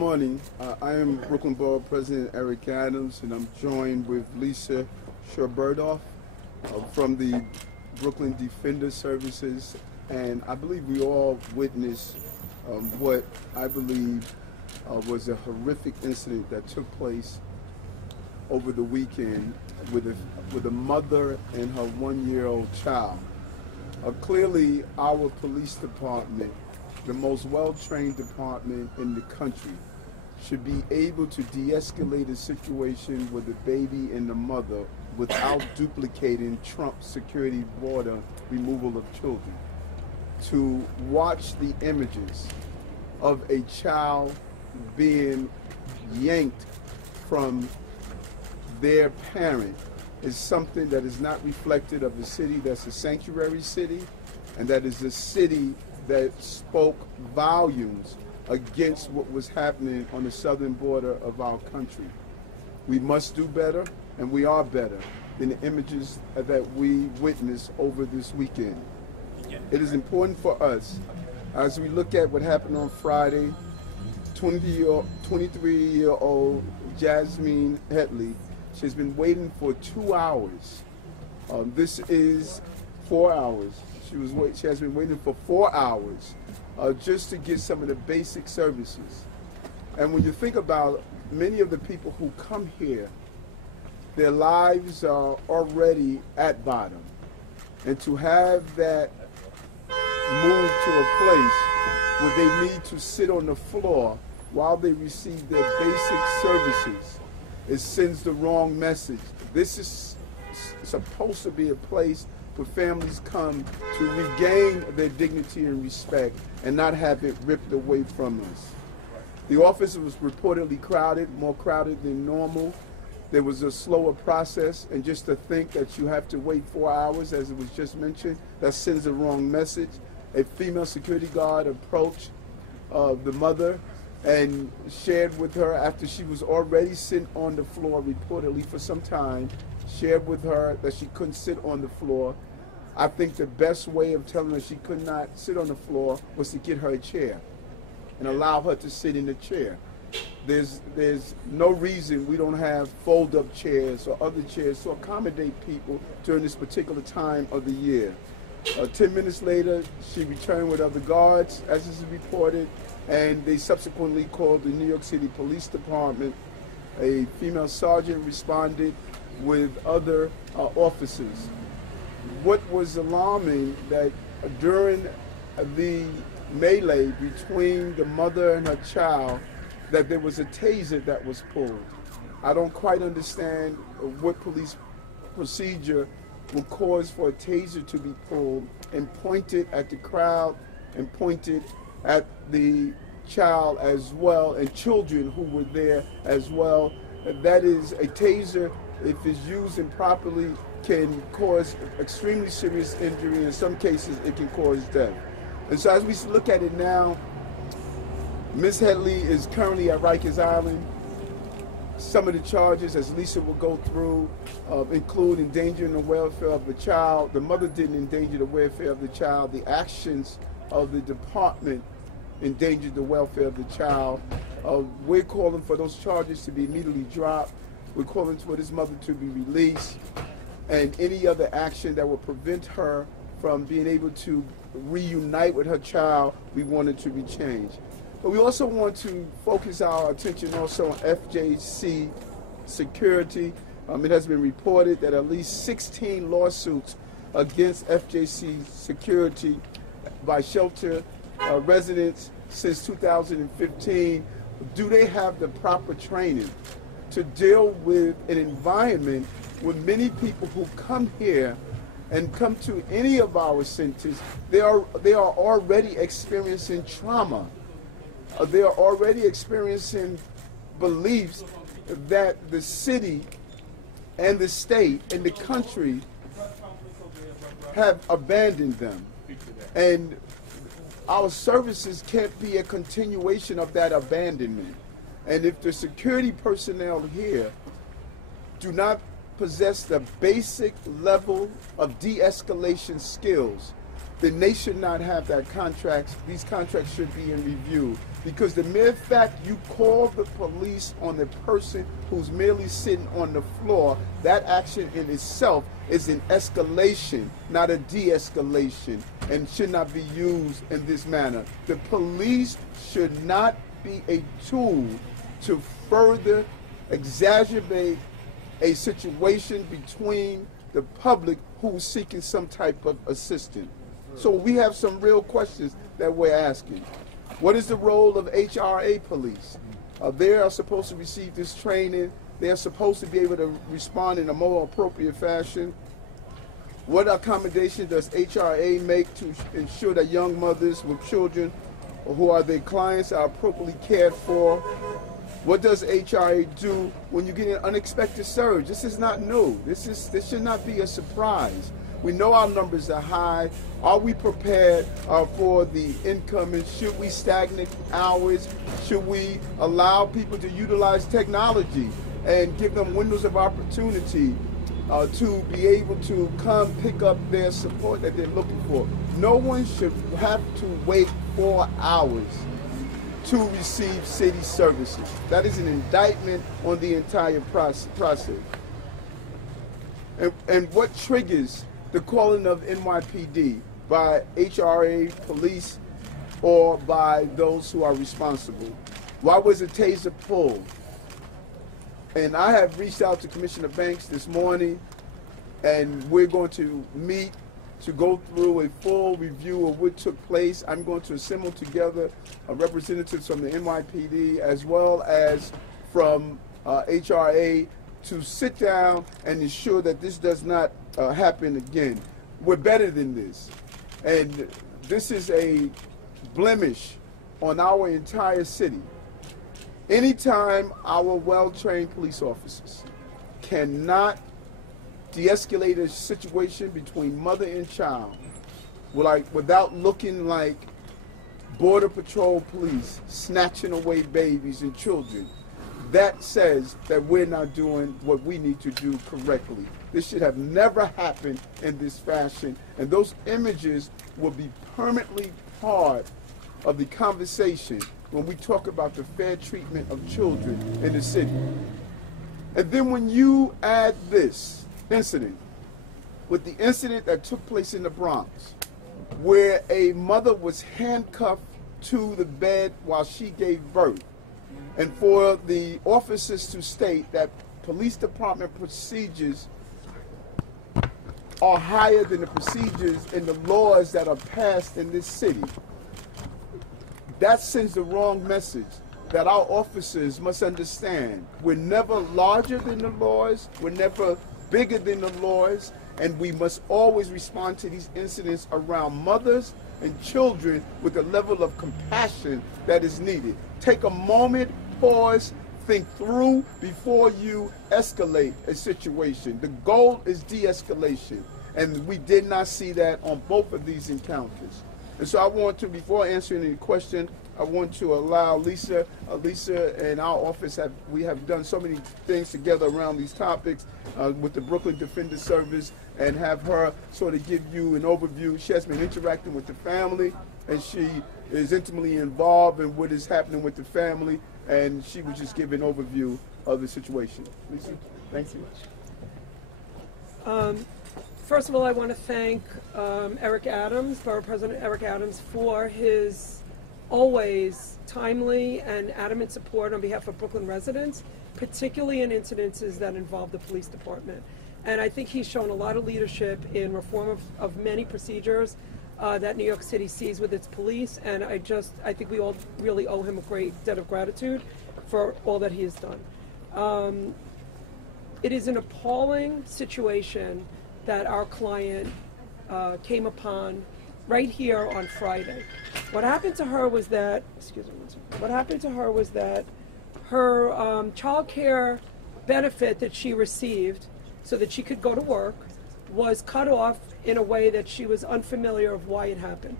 Morning. I am Brooklyn Borough President Eric Adams, and I'm joined with Lisa Sherberdoff from the Brooklyn Defender Services. And I believe we all witnessed what I believe was a horrific incident that took place over the weekend with a mother and her one-year-old child. Clearly, our police department, the most well-trained department in the country, should be able to de-escalate a situation with the baby and the mother without duplicating Trump's security border removal of children. To watch the images of a child being yanked from their parent is something that is not reflected of a city that's a sanctuary city, and that is a city that spoke volumes against what was happening on the southern border of our country. We must do better, and we are better than the images that we witnessed over this weekend. It is important for us, as we look at what happened on Friday, 23-year-old Jasmine Hetley. She's been waiting for 2 hours. This is 4 hours. She has been waiting for 4 hours just to get some of the basic services. And when you think about many of the people who come here, their lives are already at bottom. And to have that move to a place where they need to sit on the floor while they receive their basic services, it sends the wrong message. This is supposed to be a place where families come to regain their dignity and respect and not have it ripped away from us. The office was reportedly crowded, more crowded than normal. There was a slower process, and just to think that you have to wait 4 hours, as it was just mentioned, that sends the wrong message. A female security guard approached the mother and shared with her, after she was already sitting on the floor reportedly for some time, shared with her that she couldn't sit on the floor. I think the best way of telling her she could not sit on the floor was to get her a chair and allow her to sit in the chair. There's no reason we don't have fold-up chairs or other chairs to accommodate people during this particular time of the year. 10 minutes later, she returned with other guards, as is reported, and they subsequently called the New York City Police Department. A female sergeant responded with other officers. What was alarming, that during the melee between the mother and her child, that there was a taser that was pulled. I don't quite understand what police procedure would cause for a taser to be pulled and pointed at the crowd and pointed at the child as well, and children who were there as well. That is, a taser, if it's used improperly, can cause extremely serious injury. In some cases, it can cause death. And so as we look at it now, Ms. Hetley is currently at Rikers Island. Some of the charges, as Lisa will go through, include endangering the welfare of the child. The mother didn't endanger the welfare of the child. The actions of the department endangered the welfare of the child. We're calling for those charges to be immediately dropped. We're calling for this mother to be released, and any other action that will prevent her from being able to reunite with her child, we want it to be changed. But we also want to focus our attention also on FJC security. It has been reported that at least 16 lawsuits against FJC security by shelter residents since 2015. Do they have the proper training to deal with an environment with many people who come here and come to any of our centers? They are already experiencing trauma. They are already experiencing beliefs that the city and the state and the country have abandoned them. And our services can't be a continuation of that abandonment. And if the security personnel here do not possess the basic level of de-escalation skills, then they should not have that contracts. These contracts should be in review, because the mere fact you call the police on the person who's merely sitting on the floor, that action in itself is an escalation, not a de-escalation, and should not be used in this manner. The police should not be a tool to further exacerbate a situation between the public who's seeking some type of assistance. So we have some real questions that we're asking. What is the role of HRA police? They are supposed to receive this training. They are supposed to be able to respond in a more appropriate fashion. What accommodation does HRA make to ensure that young mothers with children who are their clients are appropriately cared for? What does HRA do when you get an unexpected surge? This is not new. This should not be a surprise. We know our numbers are high. Are we prepared for the incoming? Should we stagnate hours? Should we allow people to utilize technology and give them windows of opportunity to be able to come pick up their support that they're looking for? No one should have to wait 4 hours to receive city services. That is an indictment on the entire process. And what triggers the calling of NYPD by HRA police or by those who are responsible? Why was a taser pulled? And I have reached out to Commissioner Banks this morning, and we're going to meet to go through a full review of what took place. I'm going to assemble together representatives from the NYPD as well as from HRA to sit down and ensure that this does not happen again. We're better than this. And this is a blemish on our entire city. Anytime our well-trained police officers cannot de-escalate a situation between mother and child without looking like Border Patrol police snatching away babies and children, that says that we're not doing what we need to do correctly. This should have never happened in this fashion, and those images will be permanently part of the conversation when we talk about the fair treatment of children in the city. And then when you add this incident with the incident that took place in the Bronx, where a mother was handcuffed to the bed while she gave birth, and for the officers to state that police department procedures are higher than the procedures and the laws that are passed in this city, that sends the wrong message that our officers must understand. We're never larger than the laws, we're never bigger than the laws, and we must always respond to these incidents around mothers and children with the level of compassion that is needed. Take a moment, pause, think through before you escalate a situation. The goal is de-escalation, and we did not see that on both of these encounters. And so I want to, before answering any question, I want to allow Lisa and our office, we have done so many things together around these topics with the Brooklyn Defender Service, and have her sort of give you an overview. She has been interacting with the family, and she is intimately involved in what is happening with the family, and she was just give an overview of the situation. Lisa, thank you. First of all, I want to thank Eric Adams, Borough President Eric Adams, for his always timely and adamant support on behalf of Brooklyn residents, particularly in incidences that involve the police department. And I think he's shown a lot of leadership in reform of many procedures that New York City sees with its police, and I think we all really owe him a great debt of gratitude for all that he has done. It is an appalling situation that our client came upon right here on Friday. What happened to her was that, her child care benefit that she received so that she could go to work was cut off in a way that she was unfamiliar of why it happened.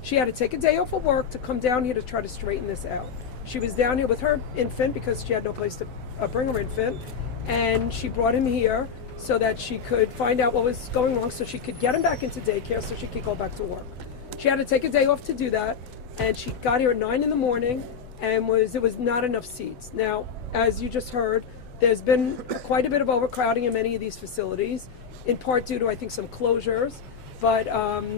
She had to take a day off of work to come down here to try to straighten this out. She was down here with her infant because she had no place to bring her infant, and she brought him here so that she could find out what was going wrong, so she could get him back into daycare so she could go back to work. She had to take a day off to do that, and she got here at 9 in the morning, and there was not enough seats. Now, as you just heard, there's been quite a bit of overcrowding in many of these facilities, in part due to, I think, some closures, but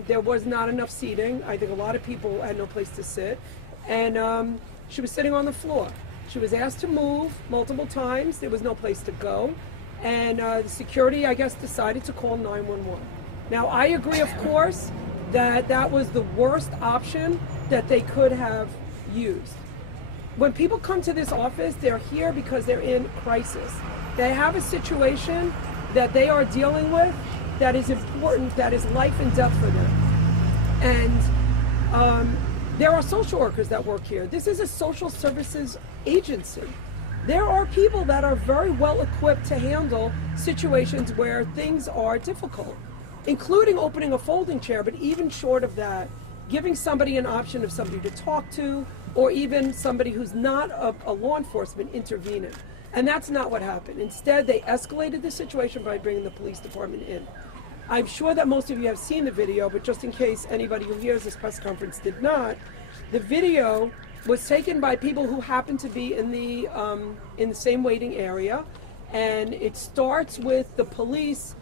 there was not enough seating. I think a lot of people had no place to sit, and she was sitting on the floor. She was asked to move multiple times. There was no place to go, and the security, I guess, decided to call 911. Now, I agree, of course, that was the worst option that they could have used. When people come to this office, they're here because they're in crisis. They have a situation that they are dealing with that is important, that is life and death for them. And there are social workers that work here. This is a social services agency. There are people that are very well equipped to handle situations where things are difficult, including opening a folding chair, but even short of that, giving somebody an option of somebody to talk to, or even somebody who's not a law enforcement intervening. And that's not what happened. Instead, they escalated the situation by bringing the police department in. I'm sure that most of you have seen the video, but just in case anybody who hears this press conference did not, the video was taken by people who happen to be in the same waiting area, and it starts with the police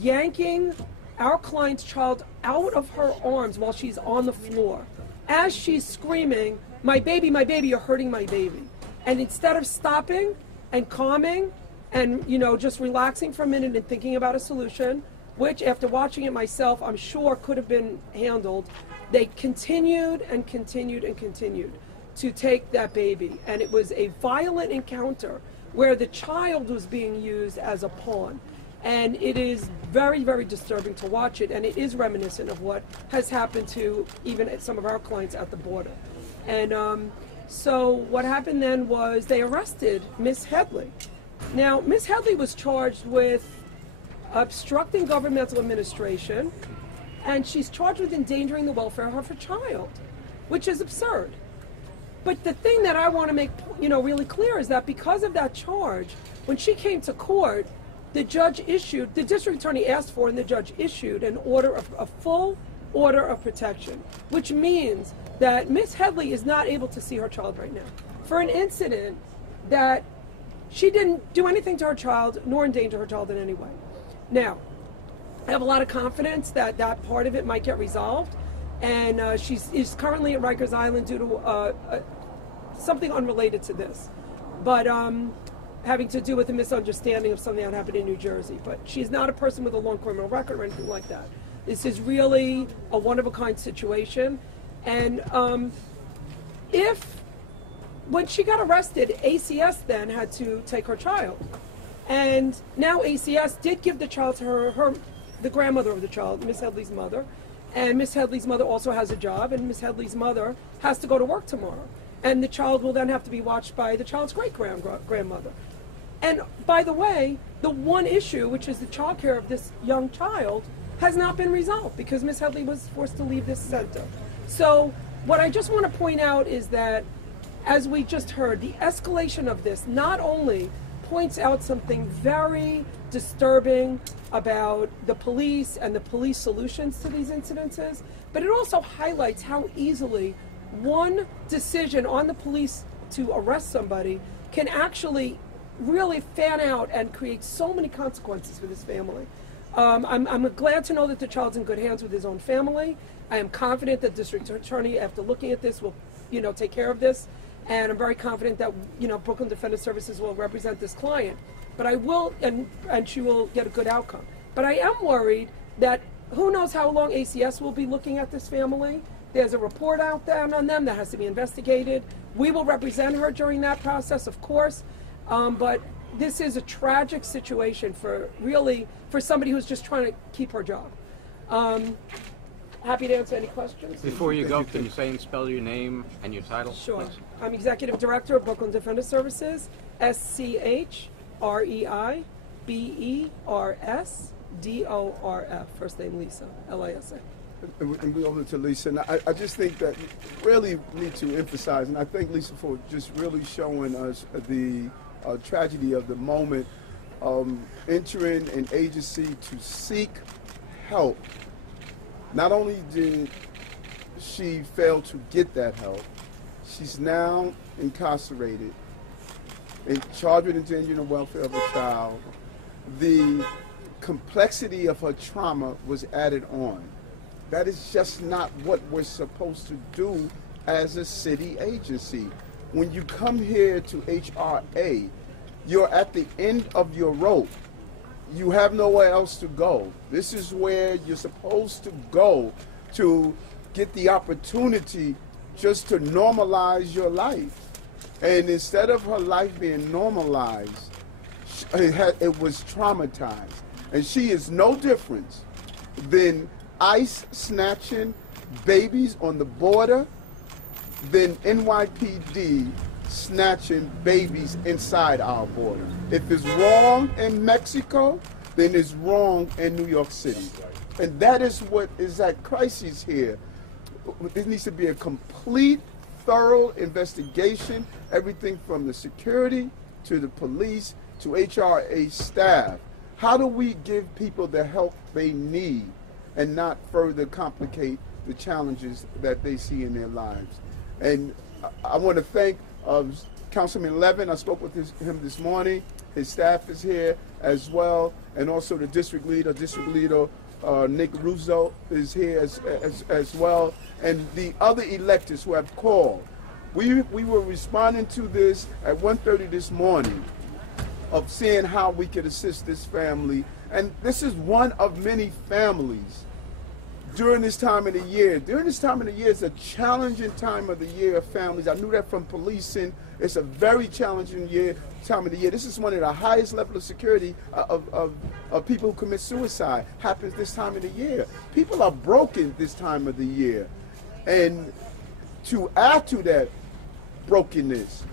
yanking our client's child out of her arms while she's on the floor, as she's screaming, my baby, you're hurting my baby." And instead of stopping and calming and, just relaxing for a minute and thinking about a solution, which after watching it myself, I'm sure could have been handled, they continued and continued and continued to take that baby. And it was a violent encounter where the child was being used as a pawn. And it is very, very disturbing to watch it, and it is reminiscent of what has happened to even some of our clients at the border. And so what happened then was they arrested Miss Headley. Now, Miss Headley was charged with obstructing governmental administration, and she's charged with endangering the welfare of her child, which is absurd. But the thing that I want to make really clear is that because of that charge, when she came to court, the district attorney asked for, and the judge issued a full order of protection, which means that Miss Headley is not able to see her child right now for an incident that she didn't do anything to her child nor endanger her child in any way. Now, I have a lot of confidence that that part of it might get resolved, and she's currently at Rikers Island due to something unrelated to this, but having to do with a misunderstanding of something that happened in New Jersey. But she's not a person with a long criminal record or anything like that. This is really a one-of-a-kind situation. And when she got arrested, ACS then had to take her child. And now ACS did give the child to the grandmother of the child, Miss Headley's mother. And Miss Headley's mother also has a job, and Miss Headley's mother has to go to work tomorrow. And the child will then have to be watched by the child's great-grandmother. And by the way, the one issue, which is the child care of this young child, has not been resolved because Miss Headley was forced to leave this center. So what I just want to point out is that, as we just heard, the escalation of this not only points out something very disturbing about the police and the police solutions to these incidences, but it also highlights how easily one decision on the police to arrest somebody can actually really fan out and create so many consequences for this family. I'm glad to know that the child's in good hands with his own family. I am confident that district attorney, after looking at this, will take care of this. And I'm very confident that Brooklyn Defender Services will represent this client. But I will, and she will get a good outcome. But I am worried that who knows how long ACS will be looking at this family. There's a report out there on them that has to be investigated. We will represent her during that process, of course. But this is a tragic situation for somebody who's just trying to keep her job. Happy to answer any questions. Before you go, can you say and spell your name and your title? Sure. Please? I'm Executive Director of Brooklyn Defender Services, SCHREIBERSDORF. First name Lisa, L-I-S-A. And we over to Lisa. And I just think that really need to emphasize, and I thank Lisa for just really showing us the tragedy of the moment, entering an agency to seek help. Not only did she failed to get that help. She's now incarcerated and charged with endangering the welfare of a child. The complexity of her trauma was added on. That is just not what we're supposed to do as a city agency. When you come here to HRA, you're at the end of your rope. You have nowhere else to go. This is where you're supposed to go to get the opportunity just to normalize your life. And instead of her life being normalized, it was traumatized. And she is no different than ICE snatching babies on the border, than NYPD snatching babies inside our border. If it's wrong in Mexico, then it's wrong in New York City. And that is what is at crisis here. There needs to be a complete, thorough investigation, everything from the security to the police to HRA staff. How do we give people the help they need and not further complicate the challenges that they see in their lives? And I want to thank Councilman Levin. I spoke with him this morning. His staff is here as well, and also the district leader, Nick Russo is here as well, and the other electors who have called. We were responding to this at 1:30 this morning of seeing how we could assist this family. And this is one of many families during this time of the year. During this time of the year is a challenging time of the year of families. I knew that from policing. It's a very challenging time of the year. This is one of the highest level of security of people who commit suicide. Happens this time of the year. People are broken this time of the year. And to add to that brokenness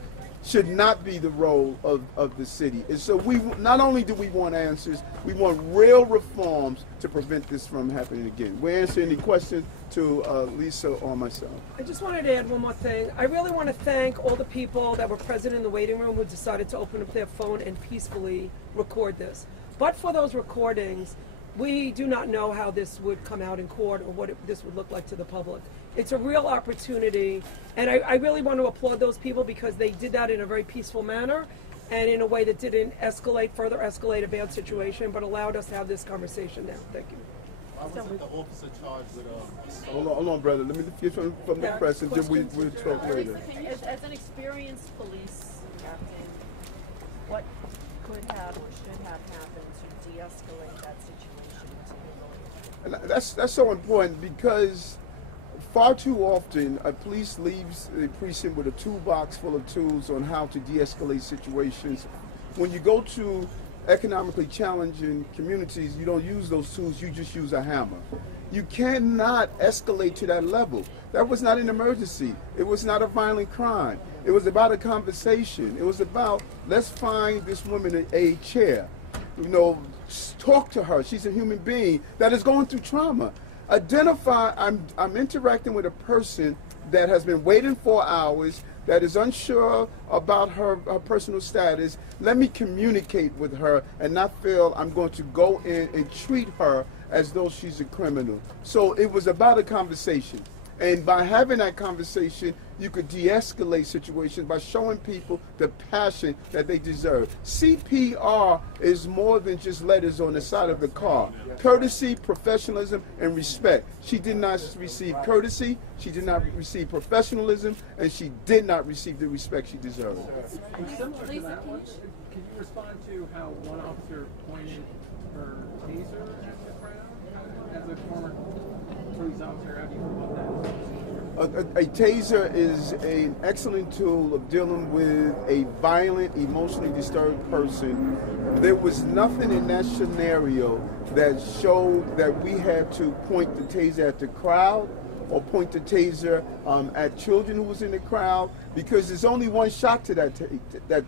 should not be the role of the city. And so we not only do we want answers, we want real reforms to prevent this from happening again. We're answering any questions to Lisa or myself. I just wanted to add one more thing. I really want to thank all the people that were present in the waiting room who decided to open up their phone and peacefully record this. But for those recordings, we do not know how this would come out in court or what this would look like to the public. It's a real opportunity, and I really want to applaud those people because they did that in a very peaceful manner and in a way that didn't further escalate a bad situation, but allowed us to have this conversation now. Thank you. I wasn't the officer charged with Hold on, brother. Let me get from the press, and then we'll talk later. As an experienced police captain, what could have or should have happened to de-escalate that situation? That's so important because far too often a police leaves the precinct with a toolbox full of tools on how to de-escalate situations. When you go to economically challenging communities, you don't use those tools, you just use a hammer. You cannot escalate to that level. That was not an emergency. It was not a violent crime. It was about a conversation. It was about, let's find this woman a chair. You know, talk to her. She's a human being that is going through trauma. Identify, I'm interacting with a person that has been waiting 4 hours, that is unsure about her personal status. Let me communicate with her and not feel I'm going to go in and treat her as though she's a criminal. So it was about a conversation. And by having that conversation, you could de-escalate situations by showing people the passion that they deserve. CPR is more than just letters on the side of the car. Courtesy, professionalism, and respect. She did not receive courtesy, she did not receive professionalism, and she did not receive the respect she deserved. Similar to that one, can you respond to how one officer pointed her taser at the crowd? As a former police officer, how do you feel about that? A taser is an excellent tool of dealing with a violent, emotionally disturbed person. There was nothing in that scenario that showed that we had to point the taser at the crowd or point the taser at children who was in the crowd, because there's only one shot to that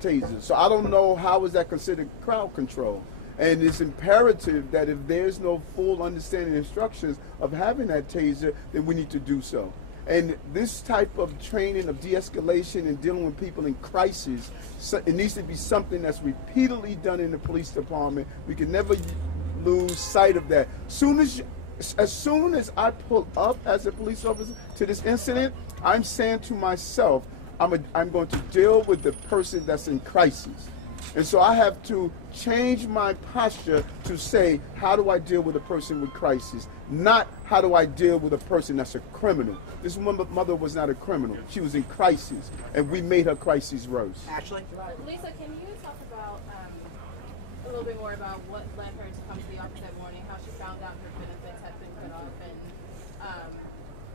taser. So I don't know how is that considered crowd control. And it's imperative that if there's no full understanding and instructions of having that taser, then we need to do so. And this type of training of de-escalation and dealing with people in crisis, it needs to be something that's repeatedly done in the police department. We can never lose sight of that. Soon as as soon as I pull up as a police officer to this incident, I'm saying to myself, I'm going to deal with the person that's in crisis. And so I have to change my posture to say, how do I deal with a person with crisis? Not how do I deal with a person that's a criminal. This mother was not a criminal. She was in crisis, and we made her crisis worse. Ashley? Lisa, can you talk about a little bit more about what led her to come to the office that morning, how she found out her benefits had been cut off,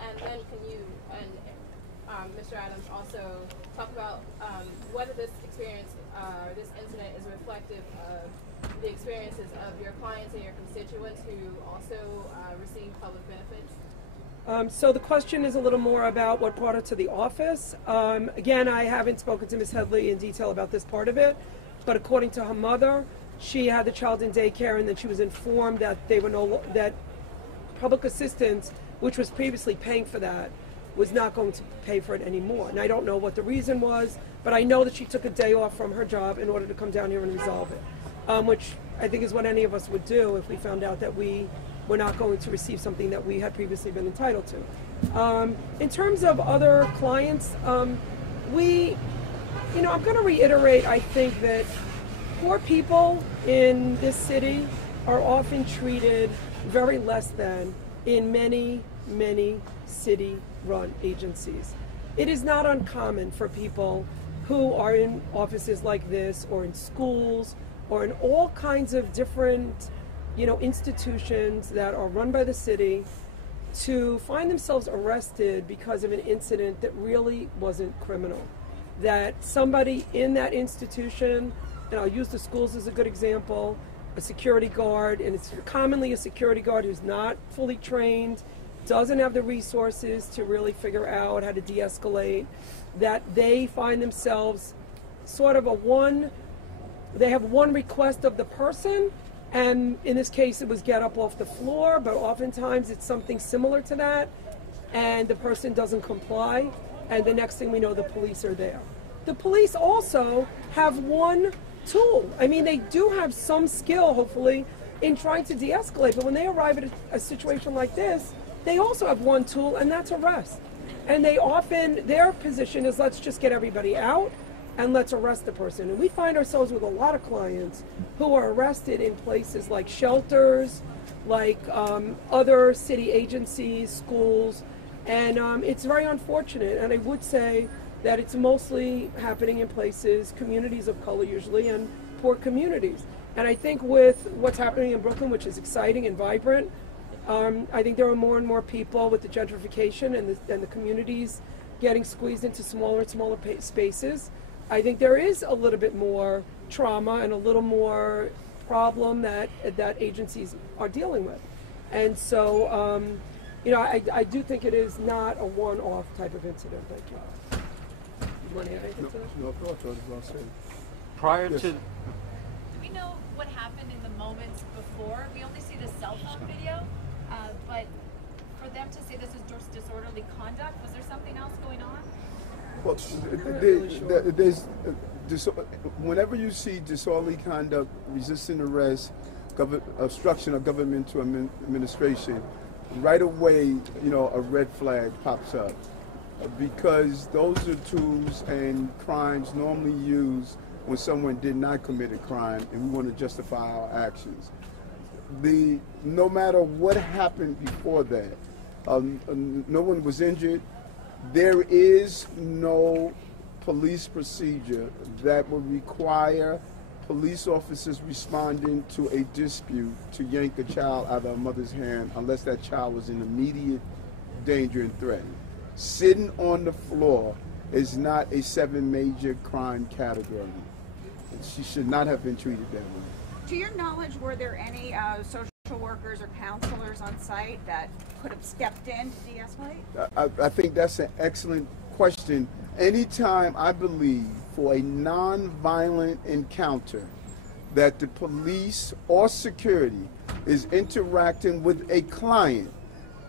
and then can you and Mr. Adams also talk about whether this experience, this incident, is reflective of the experiences of your clients and your constituents who also receive public benefits? So the question is a little more about what brought her to the office. Again, I haven't spoken to Ms. Headley in detail about this part of it, but according to her mother, she had the child in daycare, and then she was informed that that public assistance, which was previously paying for that, was not going to pay for it anymore. And I don't know what the reason was, but I know that she took a day off from her job in order to come down here and resolve it, which I think is what any of us would do if we found out that we were not going to receive something that we had previously been entitled to. In terms of other clients, I'm going to reiterate, I think that poor people in this city are often treated very less than in many, many city-run agencies. It is not uncommon for people who are in offices like this, or in schools, or in all kinds of different, institutions that are run by the city, to find themselves arrested because of an incident that really wasn't criminal. That somebody in that institution, and I'll use the schools as a good example, a security guard, and it's commonly a security guard who's not fully trained, doesn't have the resources to really figure out how to de-escalate, that they find themselves sort of they have one request of the person, and in this case it was get up off the floor, but oftentimes it's something similar to that, and the person doesn't comply, and the next thing we know, the police are there. The police also have one tool. I mean, they do have some skill, hopefully, in trying to de-escalate, but when they arrive at a situation like this, they also have one tool, and that's arrest. And their position is, let's just get everybody out and let's arrest the person. And we find ourselves with a lot of clients who are arrested in places like shelters, like other city agencies, schools, and it's very unfortunate. And I would say that it's mostly happening in communities of color usually, and poor communities. And I think with what's happening in Brooklyn, which is exciting and vibrant, I think there are more and more people with the gentrification and the communities getting squeezed into smaller and smaller spaces. I think there is a little bit more trauma and a little more problem that agencies are dealing with. And so, I do think it is not a one-off type of incident. Thank you. You want to add anything to that? No, I thought it was well said. Prior Yes. to Do we know what happened in the moments before? We only see the cell phone video, but for them to say this is disorderly conduct, was there something else going on? Well, whenever you see disorderly conduct, resisting arrest, obstruction of governmental administration, right away, a red flag pops up. Because those are tools and crimes normally used when someone did not commit a crime and we want to justify our actions. No matter what happened before that, no one was injured. There is no police procedure that would require police officers responding to a dispute to yank a child out of a mother's hand unless that child was in immediate danger and threat. Sitting on the floor is not a 7 major crime category. She should not have been treated that way. To your knowledge, were there any social workers or counselors on site that could have stepped in to de-escalate? I think that's an excellent question. Anytime I believe for a non-violent encounter that the police or security is interacting with a client,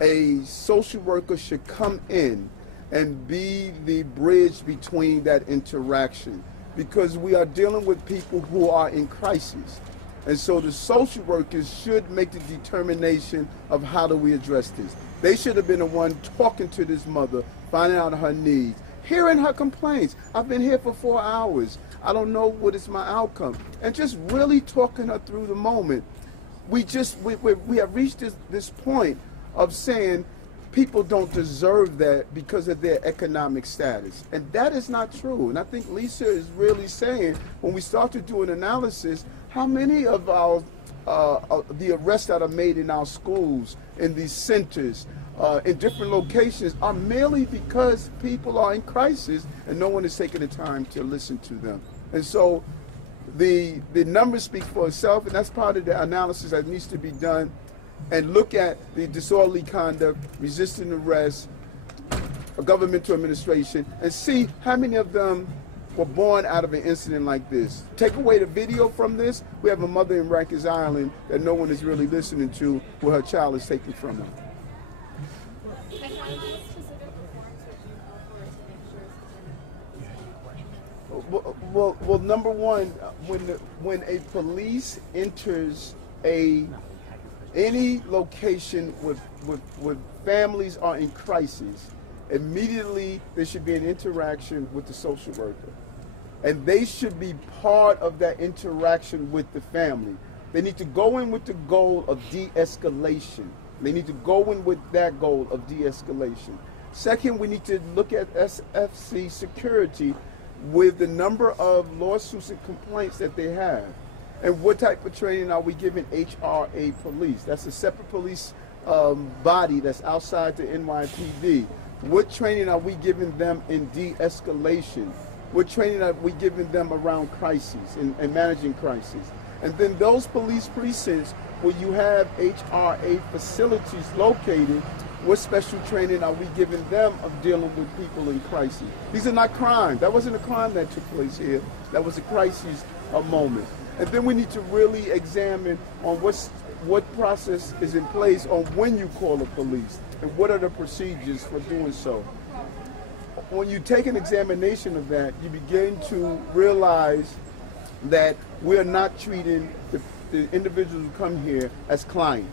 a social worker should come in and be the bridge between that interaction, because we are dealing with people who are in crisis. And so the social workers should make the determination of how do we address this. They should have been the one talking to this mother, finding out her needs, hearing her complaints. I've been here for 4 hours. I don't know what is my outcome. And just really talking her through the moment. We have reached this point of saying people don't deserve that because of their economic status. And that is not true. And I think Lisa is really saying, when we start to do an analysis, how many of our the arrests that are made in our schools, in these centers, in different locations, are merely because people are in crisis and no one is taking the time to listen to them. And so the numbers speak for itself, and that's part of the analysis that needs to be done, and look at the disorderly conduct, resisting arrest, governmental administration, and see how many of them were born out of an incident like this. Take away the video from this, we have a mother in Rikers Island that no one is really listening to, where her child is taken from her. And what specific reforms would you offer to make sure Well, number one, when a police enters any location with families are in crisis, immediately there should be an interaction with the social worker. And they should be part of that interaction with the family. They need to go in with the goal of de-escalation. They need to go in with that goal of de-escalation. Second, we need to look at SFC security with the number of lawsuits and complaints that they have. And what type of training are we giving HRA police? That's a separate police body that's outside the NYPD. What training are we giving them in de-escalation? What training are we giving them around crises and managing crises? And then those police precincts where you have HRA facilities located, what special training are we giving them of dealing with people in crisis? These are not crimes. That wasn't a crime that took place here. That was a crisis moment. And then we need to really examine on what process is in place on when you call the police and what are the procedures for doing so. When you take an examination of that, you begin to realize that we're not treating the individuals who come here as clients.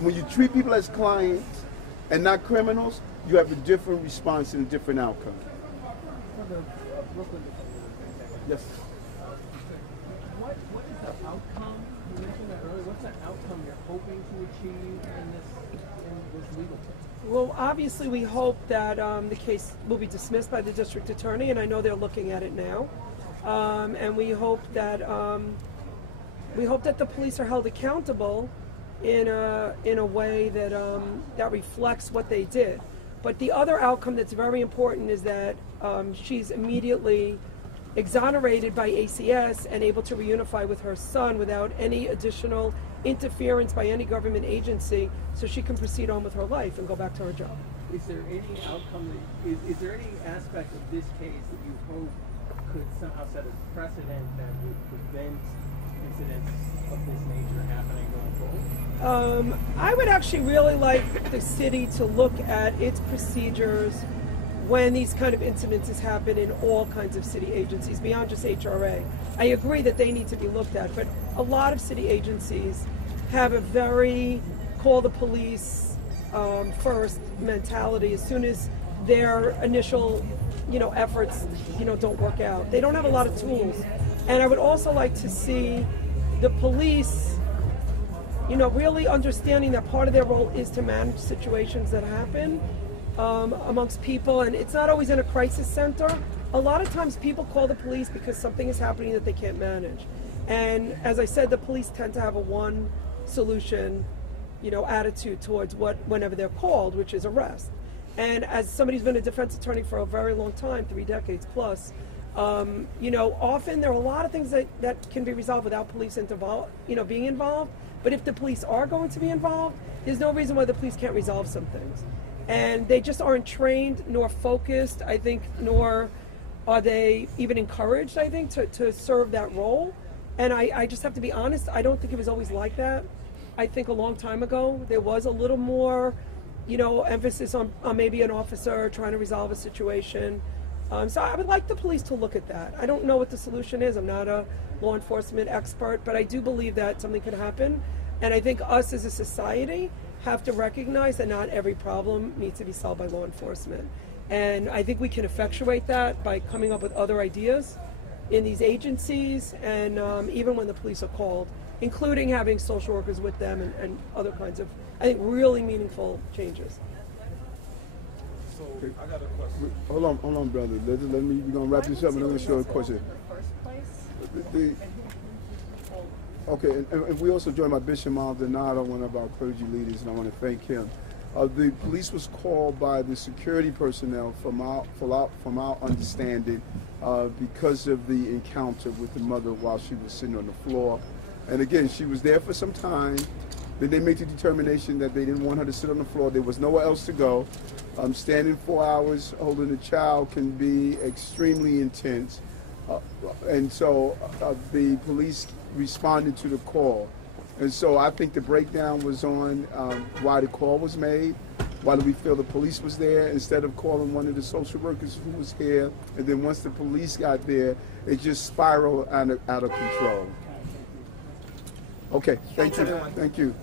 When you treat people as clients and not criminals, you have a different response and a different outcome. Yes. What is the outcome? You mentioned that earlier. What's the outcome you're hoping to achieve in this legal case? Well, obviously, we hope that the case will be dismissed by the district attorney, and I know they're looking at it now. And we hope that the police are held accountable in a way that that reflects what they did. But the other outcome that's very important is that she's immediately exonerated by ACS and able to reunify with her son without any additional interference by any government agency, so she can proceed on with her life and go back to her job. Is there any outcome is there any aspect of this case that you hope could somehow set a precedent that would prevent incidents of this nature happening going forward? I would actually really like the city to look at its procedures when these kind of incidences happen in all kinds of city agencies, beyond just HRA. I agree that they need to be looked at, but a lot of city agencies have a very call the police first mentality as soon as their initial efforts don't work out. They don't have a lot of tools. And I would also like to see the police really understanding that part of their role is to manage situations that happen amongst people, and it's not always in a crisis center. A lot of times people call the police because something is happening that they can't manage. And as I said, the police tend to have a one solution, attitude towards whenever they're called, which is arrest. And as somebody who's been a defense attorney for a very long time, 3 decades plus, often there are a lot of things that can be resolved without police being involved. But if the police are going to be involved, there's no reason why the police can't resolve some things. And they just aren't trained nor focused, I think, nor are they even encouraged, I think, to serve that role. And I just have to be honest, I don't think it was always like that. I think a long time ago there was a little more, emphasis on maybe an officer trying to resolve a situation. So I would like the police to look at that. I don't know what the solution is. I'm not a law enforcement expert, but I do believe that something could happen. And I think us as a society have to recognize that not every problem needs to be solved by law enforcement. And I think we can effectuate that by coming up with other ideas in these agencies and even when the police are called, including having social workers with them and other kinds of, I think, really meaningful changes. So I got a question. Hold on, brother. Let me. We're gonna wrap this up, and I'm gonna show a question. Okay, and we also joined by Bishop Maldonado, one of our clergy leaders, and I want to thank him. The police was called by the security personnel from our understanding because of the encounter with the mother while she was sitting on the floor. And again, she was there for some time. Then they made the determination that they didn't want her to sit on the floor. There was nowhere else to go. Standing 4 hours holding a child can be extremely intense. And so the police responded to the call. And so I think the breakdown was on why the call was made. Why did we feel the police was there instead of calling one of the social workers who was here? And then once the police got there, it just spiraled out of control. Okay, thank you. Thank you.